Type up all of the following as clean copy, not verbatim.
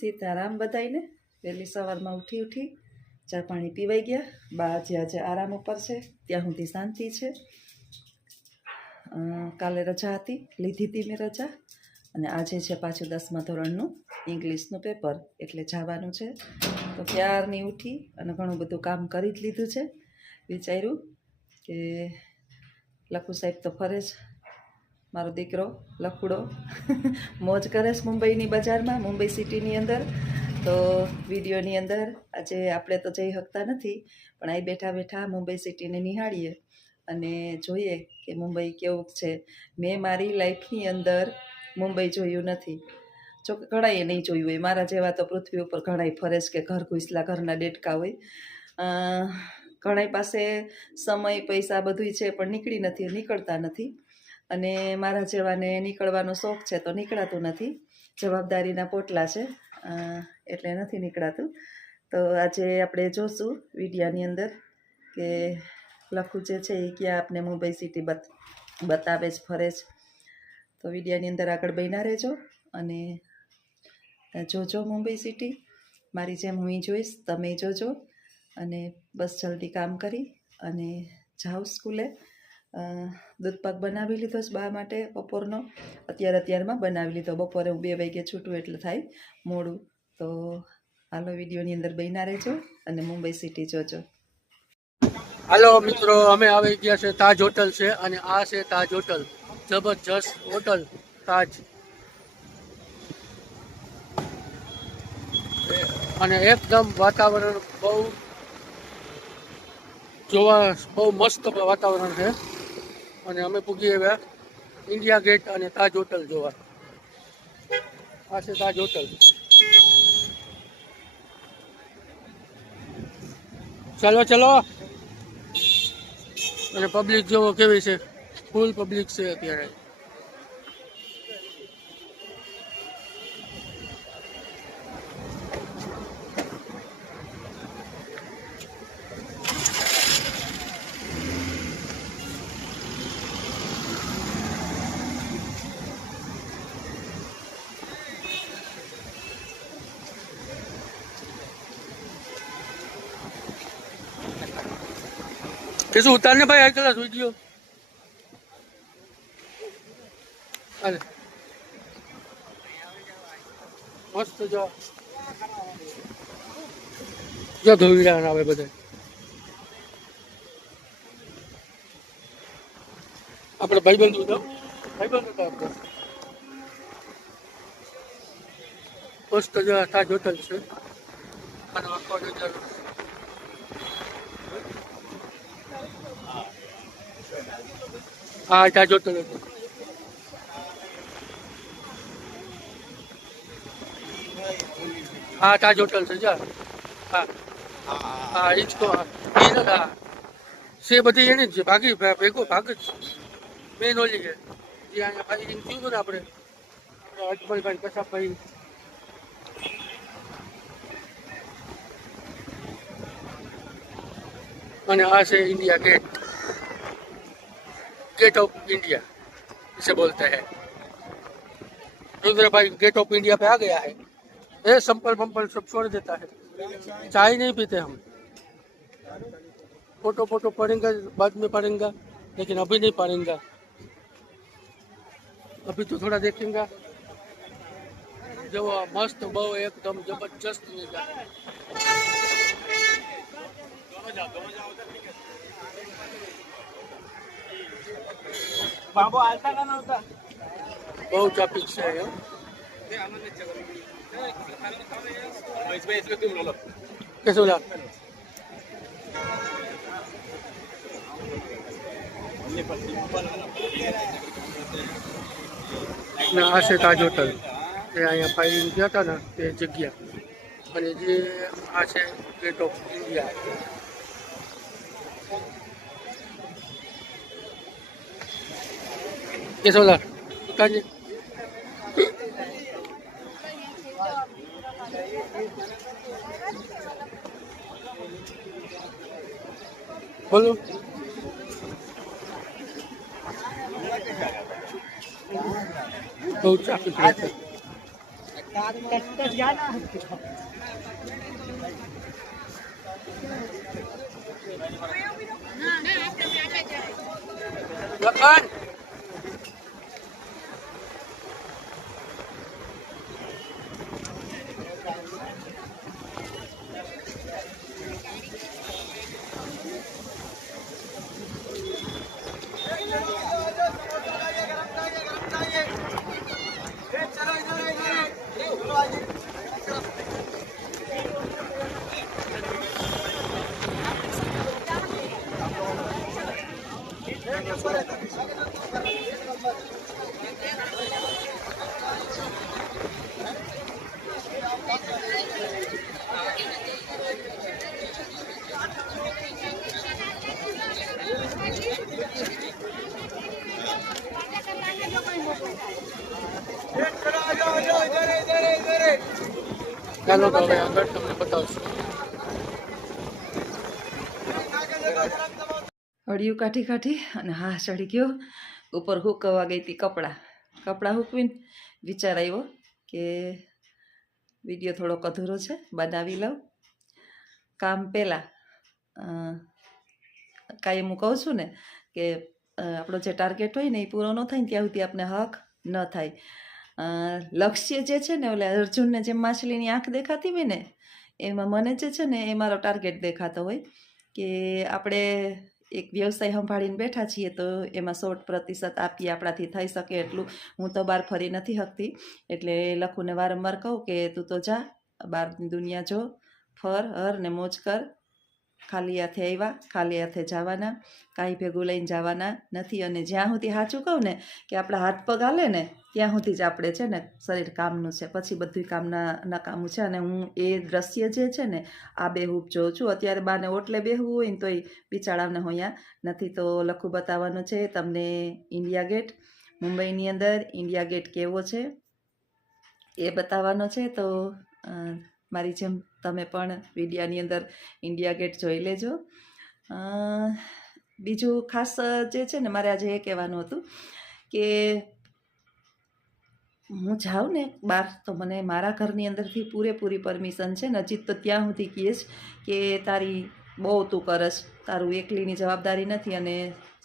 સીતારામ બધાઈને વહેલી સવારમાં ઉઠી ચા પાણી પીવાઈ ગયા. બા આજે આરામ ઉપર છે, ત્યાં સુધી શાંતિ છે. કાલે રજા હતી, લીધી હતી મેં રજા, અને આજે છે પાછું 10મા ધોરણનું ઇંગ્લિશનું પેપર, એટલે જવાનું છે. તો ક્યારની ઉઠી અને ઘણું બધું કામ કરી જ લીધું છે. વિચાર્યું કે લખુ સાહેબ તો ફરે જ, મારો દીકરો લખુડો મોજ કરે છે મુંબઈની બજારમાં, મુંબઈ સિટીની અંદર. તો વિડીયોની અંદર આજે આપણે તો જઈ શકતા નથી, પણ અહીં બેઠા બેઠા મુંબઈ સિટીને નિહાળીએ અને જોઈએ કે મુંબઈ કેવું છે. મેં મારી લાઈફની અંદર મુંબઈ જોયું નથી, જોકે ઘણાએ નહીં જોયું હોય. મારા જેવા તો પૃથ્વી ઉપર ઘણાય ફરે છે કે ઘર ઘૂસલા ઘરના ડેટકા હોય. ઘણાય પાસે સમય પૈસા બધું છે, પણ નીકળતા નથી. અને મારા જેવાને નીકળવાનો શોખ છે તો નીકળાતું નથી, જવાબદારીના પોટલા છે એટલે નથી નીકળાતું. તો આજે આપણે જોશું વિડીયાની અંદર કે લખુ જે છે એ ક્યાં આપણે મુંબઈ સિટી બતાવે છે, ફરે છે. તો વિડીયાની અંદર આગળ બન્યા રહેજો અને જોજો મુંબઈ સિટી. મારી જેમ હું જોઈશ, તમે જોજો. અને બસ જલ્દી કામ કરી અને જાઓ સ્કૂલે. દૂધપાક બનાવી લીધો છે બા માટે બપોરનો, અત્યારમાં બનાવી લીધો. બપોરે હું 2 વાગે છૂટું એટલે થાય મોડું. તો હાલો વિડીયોની અંદર બન્યા રહેજો અને મુંબઈ સિટી જોજો. હાલો મિત્રો, અમે આવી ગયા છે તાજ હોટલ છે, અને આ છે તાજ હોટલ, જબરજસ્ત હોટલ તાજ. અને એકદમ વાતાવરણ બહુ મસ્ત વાતાવરણ છે. અને અમે પૂગી આવ્યા ઇન્ડિયા ગેટ અને તાજ હોટલ જોવા. આ છે તાજ હોટલ. ચલો ચલો. અને પબ્લિક જોવો કેવી છે, ફૂલ પબ્લિક છે અત્યારે. कैसे उतारने भाई आजकल वीडियो अरे मस्त जो धोईड़ा આવે બધા. આપણે ભાઈબંધ હતા આપણે. મસ્ત જો તાજ હોટલ છે અને આખો નજારો. હા તાજ હોટલ હતું. હા તાજ હોટલ છે જા. હા હા એ જ તો છે બધી એની જ છે. ભેગો ભાગ જ મેન ઓલી છે જે અહીંયા ફાયરિંગ થયું હતું ને આપણે અજમલભાઈ કસાબભાઈ. અને આ છે India gate, gate of India इसे बोलते हैं. रुद्र भाई गेट ऑफ इंडिया पे आ गया है. ये संपल पंपल सब छोड़ देता है, चाय नहीं पीते हम. फोटो पड़ेगा बाद में पड़ेगा, लेकिन अभी नहीं पड़ेगा. अभी तो थोड़ा देखेंगे. जो मस्त बहू एकदम जबरदस्त नजारा. बाबू आलता का नव्हता. बहू ट्रॅफिक से है. कैसे बोला આ છે તાજ હોટલ. એ અહીંયા ફાયરિંગ ગયા હતા ને તે જગ્યા. અને જે આ છે ગેટ ઓફ ઇન્ડિયા. कैसे बोला दुकान बोलो. બહુ ટ્રાફિક રહેશે. લખન ચાલો તો હવે આગળ તમને બતાવશું. હળિયું કાઢી કાઢી અને હા ચડી ગયો ઉપર હુકવવા ગઈ હતી કપડાં હૂકવીને વિચાર આવ્યો કે વિડીયો થોડોક અધૂરો છે બનાવી લઉં કામ પહેલાં. કાંઈ હું કહું છું ને કે આપણો જે ટાર્ગેટ હોય ને એ પૂરો ન થાય ને ત્યાં સુધી આપણે હક ન થાય. લક્ષ્ય જે છે ને ઓલે અર્જુનને જેમ માછલીની આંખ દેખાતી હોય ને એમાં મને જે છે ને એ મારો ટાર્ગેટ દેખાતો હોય કે આપણે એક વ્યવસાય સંભાળીને બેઠા છીએ તો એમાં 100% આપીએ આપણાથી થઈ શકે એટલું. હું તો બહાર ફરી નથી શકતી એટલે લખુને વારંવાર કહું કે તું તો જા બહારની દુનિયા જો, ફર હર ને મોજ કર. ખાલી હાથે આવ્યા ખાલી હાથે જવાના, કાંઈ ભેગું લઈને જવાના નથી. અને જ્યાં સુધી સાચું કહું ને કે આપણા હાથ પગ હાલે ને ત્યાં સુધી જ આપણે છે ને શરીર કામનું છે, પછી બધું કામના નકામું છે. અને હું એ દ્રશ્ય જે છે ને આ બેહૂબ જોઉં છું. અત્યારે બાને ઓટલે બેહવું હોય ને તોય બિચારાને હું અહીંયા નથી. તો લખું બતાવવાનું છે તમને ઇન્ડિયા ગેટ, મુંબઈની અંદર ઇન્ડિયા ગેટ કેવો છે એ બતાવવાનો છે. તો મારી જેમ તમે પણ વિડીયાની અંદર ઇન્ડિયા ગેટ જોઈ લેજો. બીજું ખાસ જે છે ને મારે આજે એ કહેવાનું હતું કે હું જાઉં ને બહાર તો મને મારા ઘરની અંદરથી પૂરેપૂરી પરમિશન છે. નજીક તો ત્યાં સુધી કહીશ કે તારી બહુ તું કરસ, તારું એકલીની જવાબદારી નથી. અને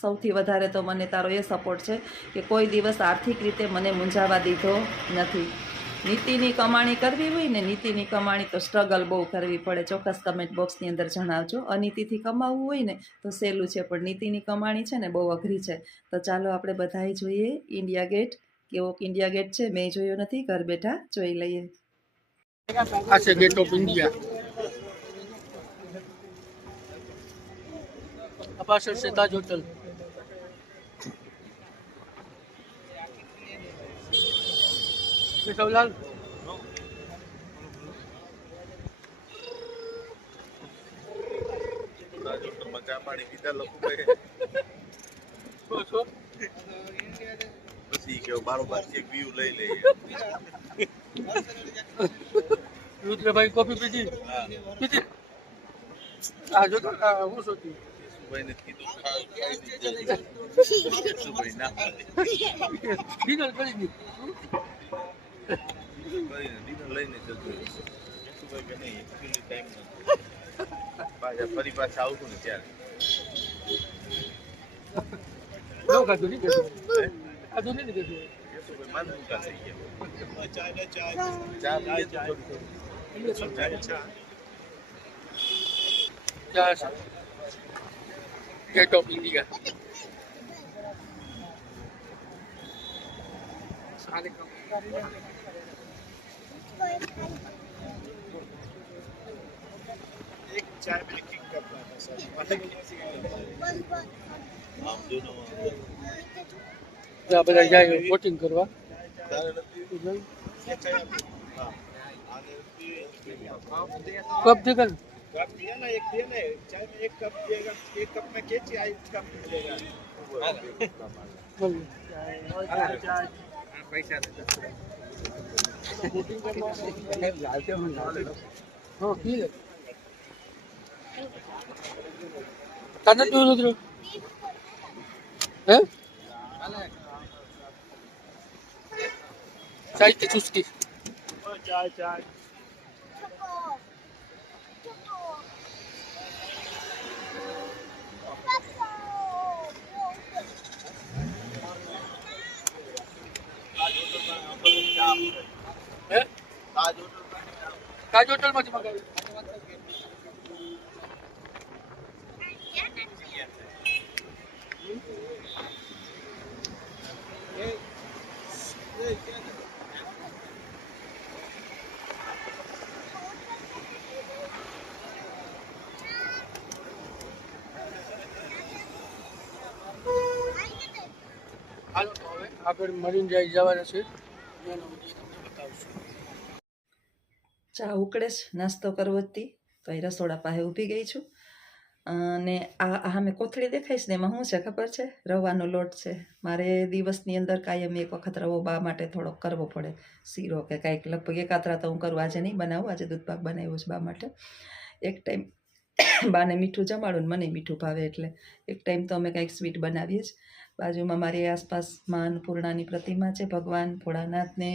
સૌથી વધારે તો મને તારો એ સપોર્ટ છે કે કોઈ દિવસ આર્થિક રીતે મને મૂંઝાવા દીધો નથી. નીતિની કમાણી કરવી હોય ને, નીતિની કમાણી તો સ્ટ્રગલ બહુ કરવી પડે. ચોક્કસ કમેન્ટ બોક્સની અંદર જણાવજો. અનીતિથી કમાવવું હોય ને તો સહેલું છે, પણ નીતિની કમાણી છે ને બહુ અઘરી છે. તો ચાલો આપણે બધાએ જોઈએ ઇન્ડિયા ગેટ કેવો ઇન્ડિયા ગેટ છે. મેં જોયો નથી, ઘર બેઠા જોઈ લઈએ. આ છે ગેટ ઓફ ઇન્ડિયા. આ પાછળ છે તાજ હોટલ. કેશવલાલ પાણી પીધા લોકો પછી કેવું બારોબાર એક વ્યૂ લઈ લઈએ. રુદ્રભાઈ કોફી પીધી પીધી. આ જો તો હું સોચી સુભાઈને કીધું સુભાઈ ના ડિનર કરી દીધું. ડિનર લઈને જતું સુભાઈ કે નહીં એકચ્યુઅલી ટાઈમ નથી. ફરી પાછા આવતું ને ત્યારે નવ ખાધું નહીં કહેતું. ખાધું નહીં કહેતું. સુભાઈ માન મુકા થઈ ગયા. ચા ગેટ ઓફ ઇન્ડિયા. एक चाय में किक करना था सर हम दोनों આ બધા જાય વોટિંગ કરવા. કપ દેખા कप दिया ना, एक दिया ना, चाय में एक कप दिएगा, एक कप में कैची आई कप मिलेगा. पैसा હા પી લે. તને પીવું નથી હે સાહિત્ય ચુસ્કી ચાય હે તાજ હોટલમાંથી મગાવી હાલો તો હવે આગળ મરીન ડ્રાઈવ જવાના છે એનો વિડીયો તમને બતાવશું. ચા ઉકળે છે, નાસ્તો કરવો હતી તો અહીં રસોડા પાસે ઊભી ગઈ છું. અને આ મેં કોથળી દેખાઈશ ને એમાં શું છે ખબર છે? રવાનો લોટ છે. મારે દિવસની અંદર કાયમ એક વખત રવો બા માટે થોડોક કરવો પડે, શીરો કે કાંઈક. લગભગ એકાત્રા તો હું કરું, આજે નહીં બનાવું, આજે દૂધપાક બનાવ્યો છે બા માટે. એક ટાઈમ બાને મીઠું જમાડું ને મને મીઠું ભાવે એટલે એક ટાઈમ તો અમે કાંઈક સ્વીટ બનાવીએ જ. બાજુમાં મારી આસપાસ મા અન્નપૂર્ણાની પ્રતિમા છે. ભગવાન ભોળાનાથને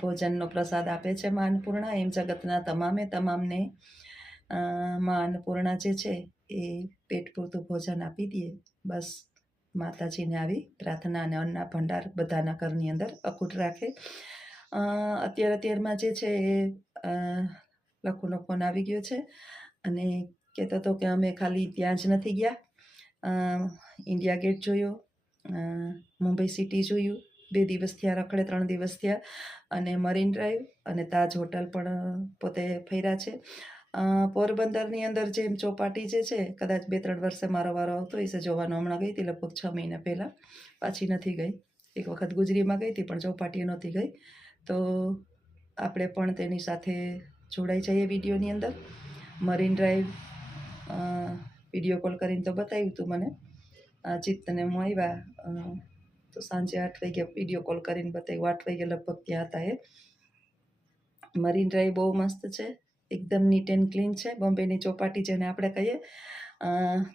ભોજનનો પ્રસાદ આપે છે મા અન્નપૂર્ણા. એમ જગતના તમામને મા અન્નપૂર્ણા જે છે એ પેટ પૂરતું ભોજન આપી દે. બસ માતાજીને આવી પ્રાર્થના અને અન્નના ભંડાર બધાના ઘરની અંદર અખૂટ રાખે. અત્યારમાં જે છે એ લખુનો ફોન આવી ગયો છે અને કહેતો હતો કે અમે ખાલી ત્યાં જ નથી ગયા, ઇન્ડિયા ગેટ જોયો, મુંબઈ સિટી જોયું, 2 દિવસ થયા રખડે, 3 દિવસ થયા, અને મરીન ડ્રાઈવ અને તાજ હોટલ પણ પોતે ફર્યા છે. પોરબંદરની અંદર જેમ ચોપાટી જે છે, કદાચ 2-3 વર્ષે મારો વારો આવતો હશે જોવાનો. હમણાં ગઈ હતી લગભગ 6 મહિના પહેલાં, પાછી નથી ગઈ. એક વખત ગુજરીમાં ગઈ હતી પણ ચોપાટીએ નહોતી ગઈ. તો આપણે પણ તેની સાથે જોડાઈ જઈએ વિડીયોની અંદર. મરીન ડ્રાઈવ વિડીયો કોલ કરીને તો બતાવ્યું હતું મને. ચિત્તને હું આવ્યા તો સાંજે 8 વાગે વિડીયો કોલ કરીને બતાવ્યું. 8 વાગે લગભગ ત્યાં હતા એ. મરીન ડ્રાઈવ બહુ મસ્ત છે, એકદમ નીટ એન્ડ ક્લીન છે. બોમ્બેની ચોપાટી જેને આપણે કહીએ.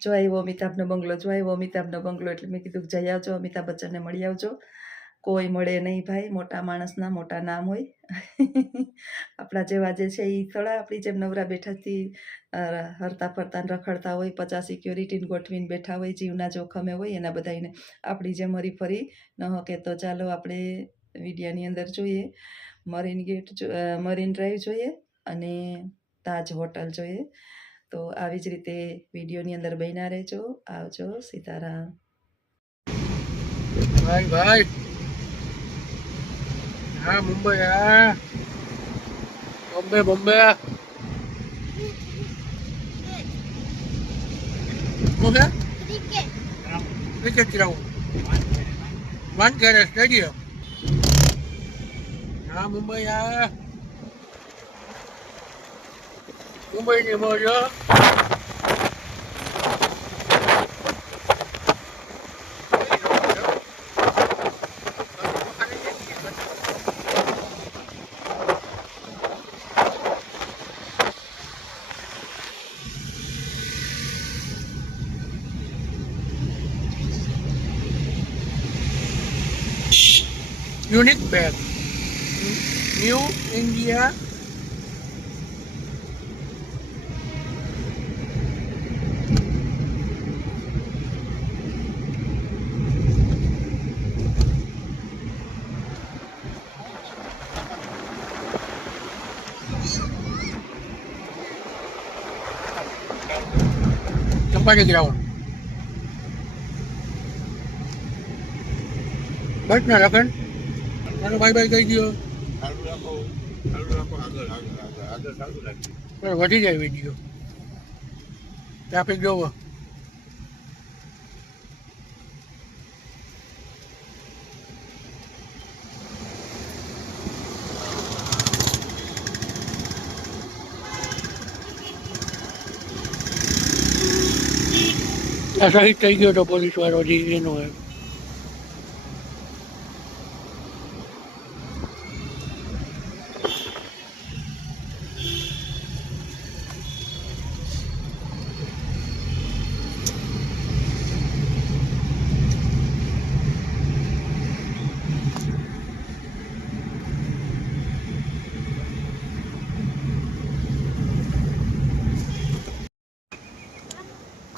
જો આવ્યો અમિતાભનો બંગલો, જો આવ્યો અમિતાભનો બંગલો, એટલે મેં કીધું જઈ આવજો, અમિતાભ બચ્ચનને મળી આવજો. કોઈ મળે નહીં ભાઈ, મોટા માણસના મોટા નામ હોય. આપણા જેવા જે છે એ થોડા આપણી જેમ નવરા બેઠાથી હરતા ફરતા રખડતા હોય, 50 સિક્યોરિટીને ગોઠવીને બેઠા હોય, જીવના જોખમે હોય. એના બધાને આપણી જેમ હરી ફરી ન હકે. તો ચાલો આપણે વિડીયાની અંદર જોઈએ. મરીન ડ્રાઈવ જોઈએ અને તાજ હોટલ જોઈએ. તો આવી જ રીતે વિડીયોની અંદર બન્યા રહેજો. આવજો. સીતારામ. ભાઈ હા મુંબઈ, હા બોમ્બે શું છે? Cricket ground, Wankhede stadium. હા મુંબઈ, હા મુંબઈની મોજ. Unique bag, new India Champaji ground. બસ ના લખન ચાલો બાય બાય કહી દો. વધી જાય વિડીયો. ટ્રાફિક જોવો. આ શહીદ થઈ ગયો તો પોલીસ વાળો હજી એનો હોય.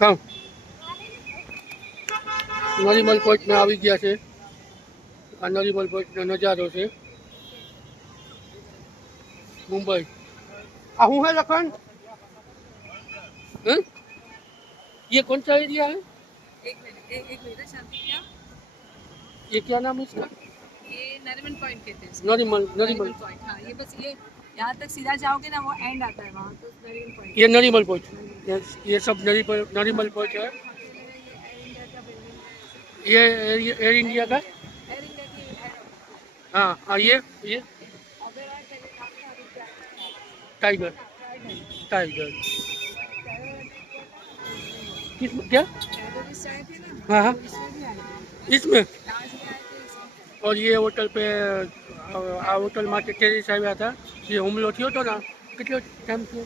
ખાવ નરીમલ પોઈન્ટને આવી ગયા છે. આ નરીમલ પોઈન્ટનો નજારો છે मुंबई. आ हूँ है लखन हैं? ये कौन सा एरिया है? एक मिनट शांति क्या ये क्या नाम है इसका? ये नरीमन पॉइंट कहते हैं इसको। नरीमल नरीमल नरीमन पॉइंट हाँ ये बस ये यहाँ तक सीधा जाओगे ना वो एंड आता है वहाँ तो नरीमन पॉइंट ये नरीमल पॉइंट. ये सब नरीमल पॉइंट है. ये एयर इंडिया का एयर इंडिया की हाँ हाँ ये टाइगर टाइगर किसमें क्या हाँ हाँ इसमें और ये होटल पे आ होटल में टेरिस આવ્યા હતા જે હુમલો થયો હતો ને કેટલો ટાઈમ થયો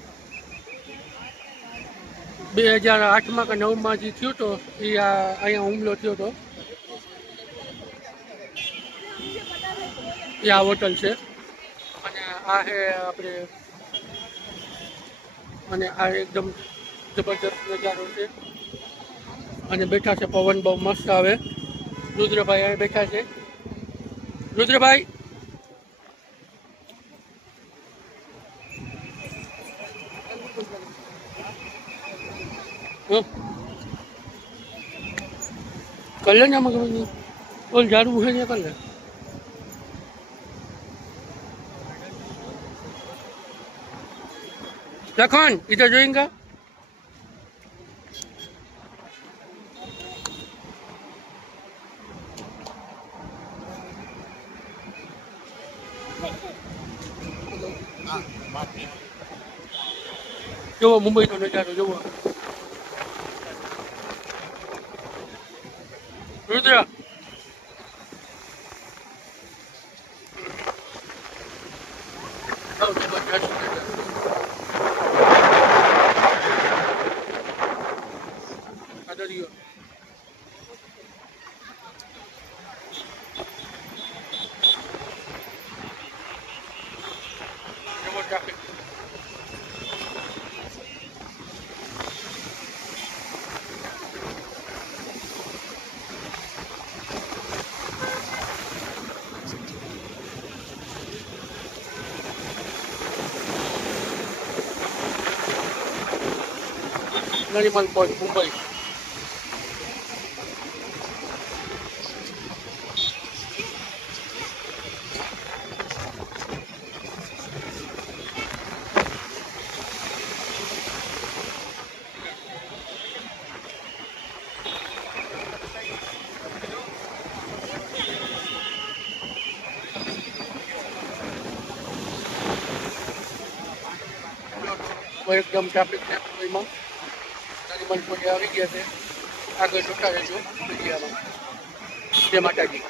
2008માં કે 9માં જે થયો હતો એ અહીંયા હુમલો થયો હતો એ આ હોટલ છે અને આ હે આપણે અને આ એકદમ જબરદસ્ત નજારો છે અને બેઠા છે પવન બહુ મસ્ત આવે. રુદ્રભાઈ અહીં બેઠા છે. રુદ્રભાઈ कर ले ना मगर बोल झाड़ू है नहीं कर ले लखन इधर जोएंगा जो मुंबई तो नजारो जो रुद्र ट्रैफिक नरीमल पॉइंट मुंबई. एकदम ट्राफिक है मुंबईમાં નરીમલ પોઈન્ટ આવી ગયા છે. આગળ જોતા રહેજો મીડિયામાં. જય માતાજી.